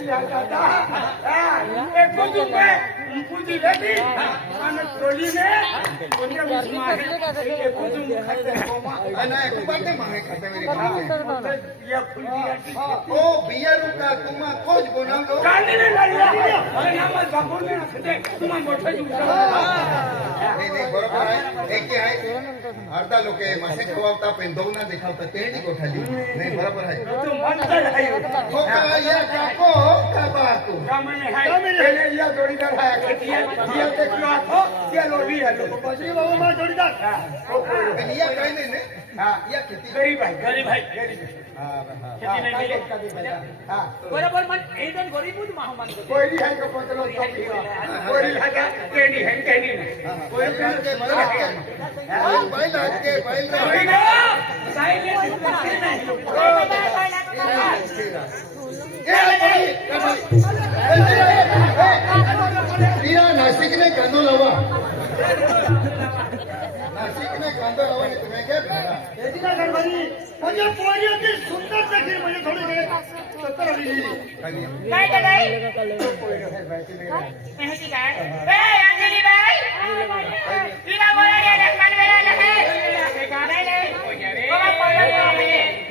યા દાદા હા એ પૂજું હરતા લોકો માસે ખવાવતા પણ દઉં ના દેખાવતા તેની ગોઠાલી નહીં બરાબર હે તો મંતર હે કોકા યા કાકો કાબા તો કામણે હે પેલે યા જોડીદાર હે કે દિયા દિયા તે ક્યો આખો કે લોલી હે લોકો બજરી બાબા માં જોડીદાર કોકો યા કઈ નહીં ને હા યા ખેતી ગરીબ નાસિક ને કાનો લાવવા સુંદર દેખી મને થોડી સત્તર આવી ગઈ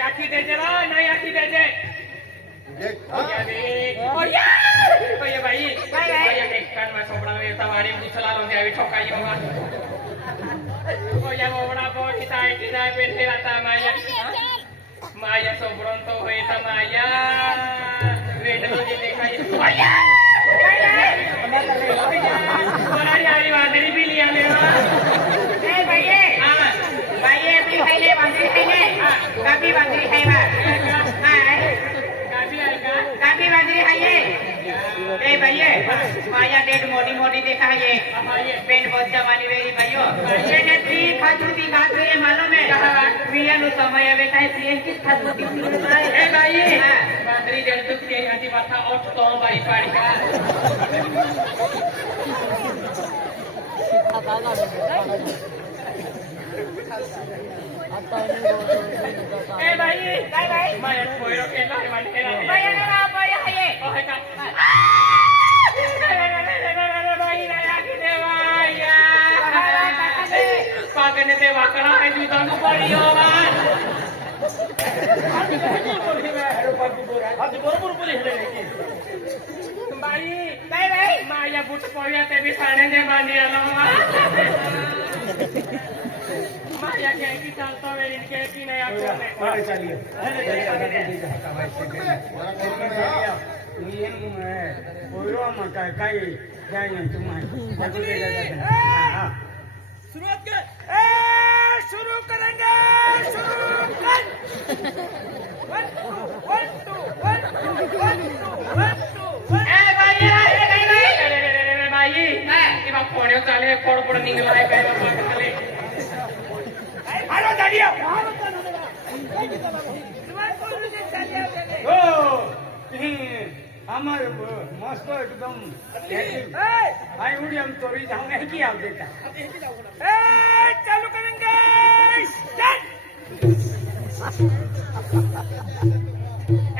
આખી દેજે નહીં આખી દેજે તમારી ઉછલાલો આવી ઠોકાઈ ઓયા બોટી તાઈ ટીના પેટે રાતા માયા માયા સોબરોન તો હોય તમાયા திருப்பி இல்லையா ए भैये माया डेट मोटी मोटी देखा है ये पेट बहुत जमानी वेरी भाइयों ये ने थ्री खातुती खातु ये मालूम है पिया नु समय की खातुती ए भाई तू के माथा ओट तो बाई पाड़ी का ए भाई काय भाई माया कोयरो के नाही माने माया ने रे वाकडा काय तुम्ही तांदू पडली हो मान बरोबर बोलली बाई बाई बाई माझ्या बुट पाहूया ते बी साड्याने बांधी आलो माझ्या घ्यायची चालतो वेळी घ्यायची नाही आपण काय काय तुम्हाला सुरुवात कर ಹೇಳೋ ತಾನೇ ಕೊಡ್ಬಿಡು ನಿಂಗೆ ಲಾಯಕ ಮಾಡೋ ತಡಿಯ ओ हमारे मस्त एकदम भाई उड़ी हम तोरी जाऊँगा एक आप देता चालू करेंगे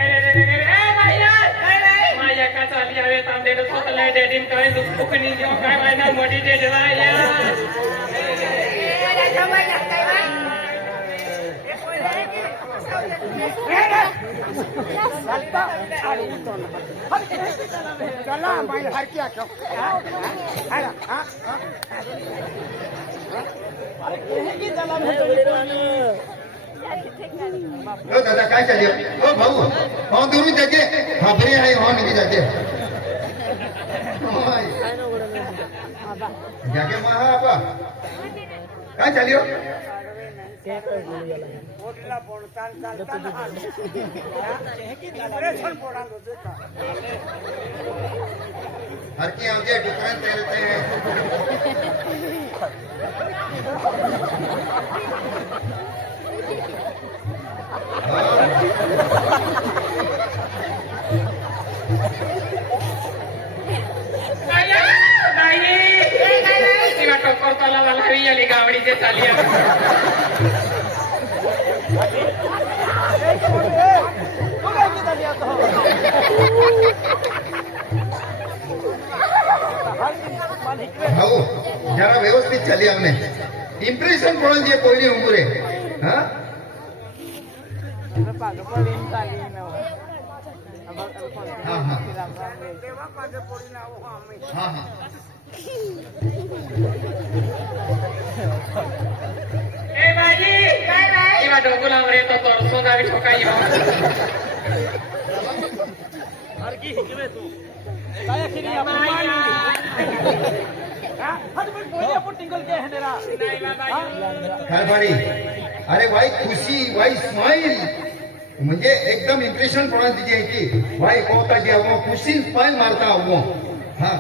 अरे का चाली आवे हवे तांदेड सोतलाय डेडीन काय दुख निघो काय बाई ना मोडी डेड बाया चला। माई हर क्या क्यों है ना हाँ हाँ हो दादा, काय चालू हो, भाऊ हो दुरू जाते. फाबरी आहे, हो निघी जाते. जागे महा आपा काय चालू पोटला पोडतान चालताना ऑपरेशन पोडांत होते का हर की आमचे डुकरान तैरते हैं गावडीचे चाली भाऊ जरा व्यवस्थित चाली हमने इम्प्रेशन पडून जे पहिले उंगुरे हा? pago por venta y me voy. Eh, Baji, bye bye. Iba dogo lang rin to torso na bisyo kayo. Argi, higime to. Kaya kini ya pumani. হ্যাঁ ভাই আরে ভাই খুশি ভাই স্মাইল म्हणजे एकदम इम्प्रेशन पडून तिची याची भाई कोता जे अवो खुशी स्माइल मारता अवो हा।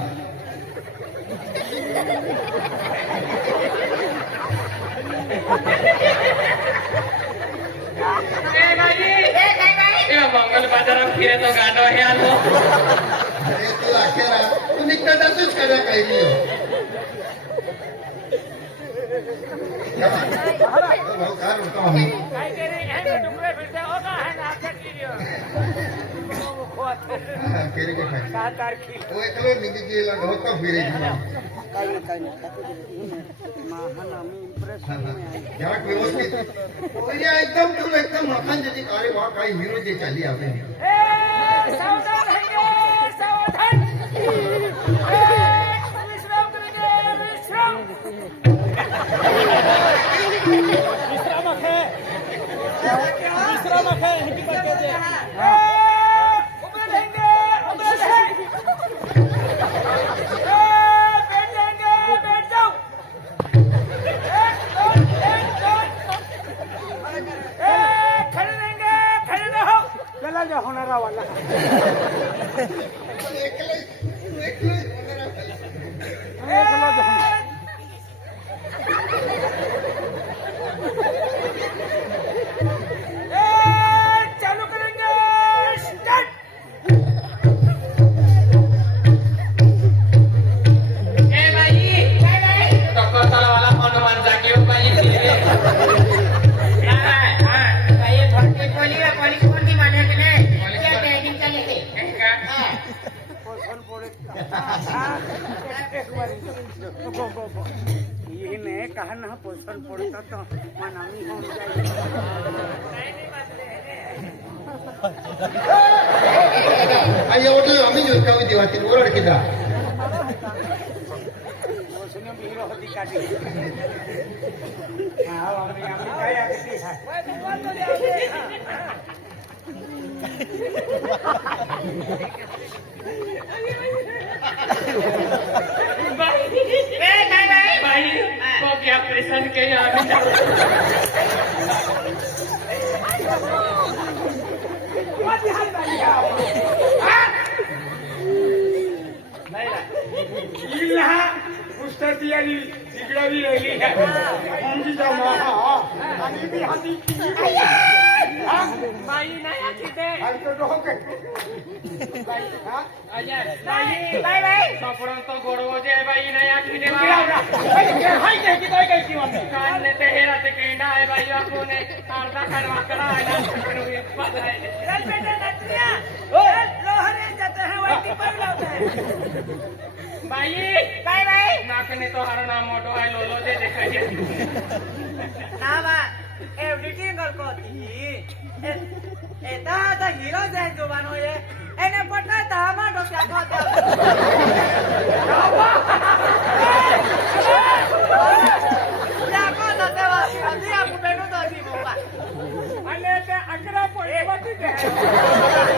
मंगल बाजारात फिरे तो गाडो हे आलो अरे तू अखेरा तू निकटातच करा काही नाही भाऊ काय म्हणतो आम्ही हा, केले की तारखेला तो एकलो निघी 你干嘛看你这个小 ये ने कहा ना पोषण पड़ता तो मनामी हो आणि एवढं आम्ही झुलकावी देवातील ओरड केला पोषण काटी हाँ हमने हमने काय आती है बाई खूप या प्रेसंट केली आम्ही इल्हा पुस्तकी आणि तिकडावी राहिली मुंजीचा महा आणि ती हाती बाई नाही हा तिथे बाई. बाई बाई सापडांचा गोडवो जे बाई नाही हा तिथे कान नेते हे राहते केंडा आहे बाई वाकून अर्धा कान वाकडा बाई बाई बाई नाक ने तो हर नाम मोटो है लोलो दे देखा એડિટિંગ કરતો હતી એ તા તા હીરો જાય જોવાનો એ એને પટલા અને તે અગ્ર પણ એ. બધી જાય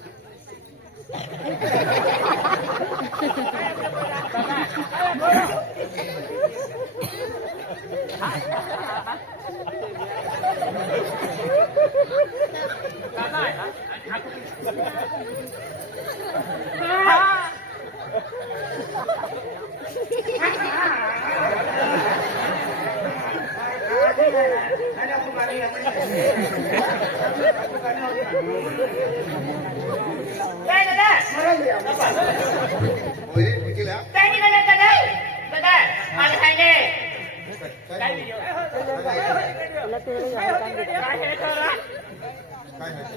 Bye.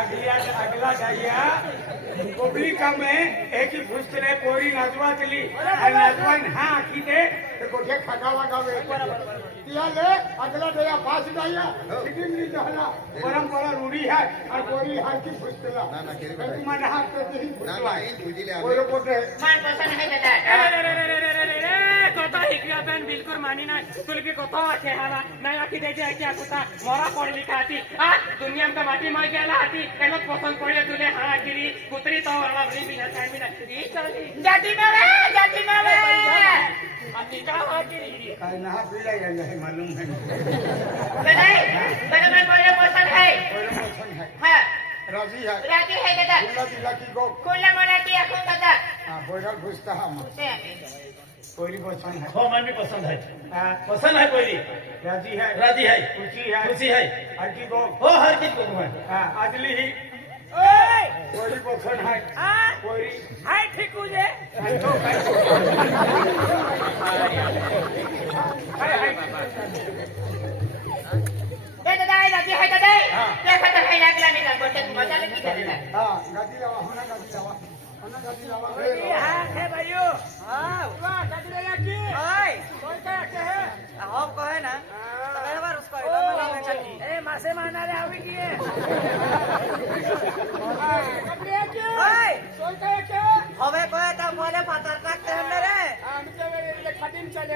अगला अगला जाइया। पब्लिक में एक ही फुसले पोरी नाचवातली आणि नाचवान हा किते ते कोठे खाटा वागावे तियाले अगला दया पास जाइया। शिडीमली जहला परंपरा रूढी है और पोरी हा की फुसला ना, ना, केली तुम्हाला हा ते ही ना पोरं कोठे मन पसंद है रे बिल्कुल मानी ना तुलकी कथा आखे हाला नाही आखी देते आखी आकुता मोरा पडली खाती आ दुनिया में माटी मर गेला हाती एनो पसंद पडे तुले हा गिरी कुतरी तो वाला बरी बिना टाइम ना ई चली जाती में वे जाती में वे अपनी का हा गिरी काय ना पिला यांना मालूम है दादा दादा मैं बोले पसंद है पोरं पसंद है हाँ राज़ी है। राज़ी है दादा तुला दिला की गो खुला मोला की आँखों दादा हा पोरं घुसता हा मग उसे आगे पसंद है। हो मैं भी पसंद है। हाँ, पसंद है कोई राज़ी है। राज़ी है। खुशी है। खुशी है। आजी गो। हो हर चीज़ को है। हाँ, आदली ही। ओए! पोरी पसंद है। आ पोरी हाय ठीक हो जे। सांगतो काय काय आहे? दादा राज़ी है दादा। है। लागला नहीं का बोलते तुम मज़ा लेके दादा हा, गादी लावा होना गादी लावा होना गादी लावा हा हे भाइयो हा वा काटले या की ओए कोण काय के है हम कहे ना तो बार उसको एकदम मना चली ए मासे मारणारे आवी की काटले या की ओए कोण काय के हमें कहे था मोले फातर टाकते हमने रे आमच्या वेळेला खाटीन चले